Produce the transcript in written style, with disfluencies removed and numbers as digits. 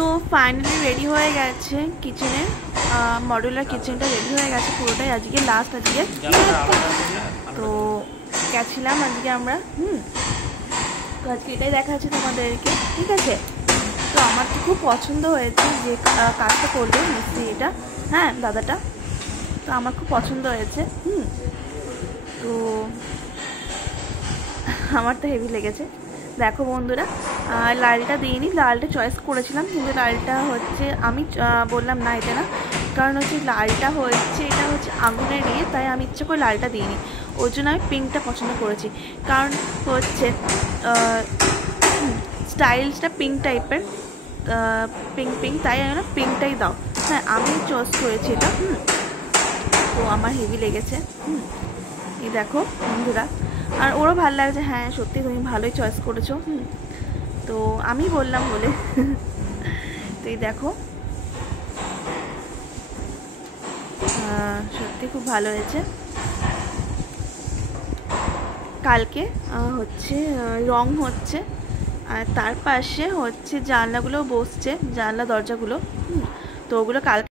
তো finally ready হয়ে গেছে কিচেনের মডুলার কিচেনটা রেডি হয়ে গেছে পুরোটাই। আজকে লাস্ট আজকে তো গেছিলাম আজকে আমরা তো আজকে এটাই দেখা যাচ্ছে তোমাদেরকে, ঠিক আছে। তো আমার তো খুব পছন্দ হয়েছে যে কাজটা করলো মিস্ত্রি এটা, হ্যাঁ দাদাটা, তো আমার খুব পছন্দ হয়েছে। তো আমার তো হেভি লেগেছে। দেখো বন্ধুরা, লালটা দিইনি, লালটা চয়েস করেছিলাম কিন্তু লালটা হচ্ছে আমি বললাম না এটা না, কারণ হচ্ছে লালটা হচ্ছে এটা হচ্ছে আগুনের ইয়ে, তাই আমি ইচ্ছে করে লালটা দিইনি। ওই জন্য আমি পিঙ্কটা পছন্দ করেছি, কারণ হচ্ছে স্টাইলসটা পিঙ্ক টাইপের, পিঙ্ক পিঙ্ক, তাই আমি না পিঙ্কটাই দাও। হ্যাঁ আমি চয়েস করেছি এটা। তো আমার হেভি লেগেছে। এই দেখো বন্ধুরা, আর ওরও ভালো লাগছে। হ্যাঁ সত্যি তুমি ভালোই চয়েস করেছো। তো আমি বললাম বলে তো এই দেখো সত্যি খুব ভালো হয়েছে। কালকে হচ্ছে রং হচ্ছে, আর তার পাশে হচ্ছে জানলাগুলো বসছে, জানলা দরজাগুলো। তো ওগুলো কালকে